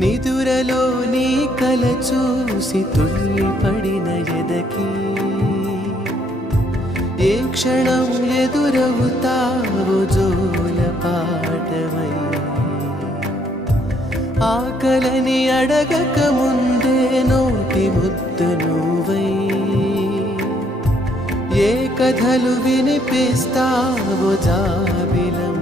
నిదురలో నీ కల చూసి తుళ్ళిపడిన ఎదకి ఏ క్షణం ఎదురవుతావో జోల పాటవై ఆకలని అడగక ముందే నోటి ముద్దు నువ్వై ఏ కథలు వినిపిస్తావో జాబిలం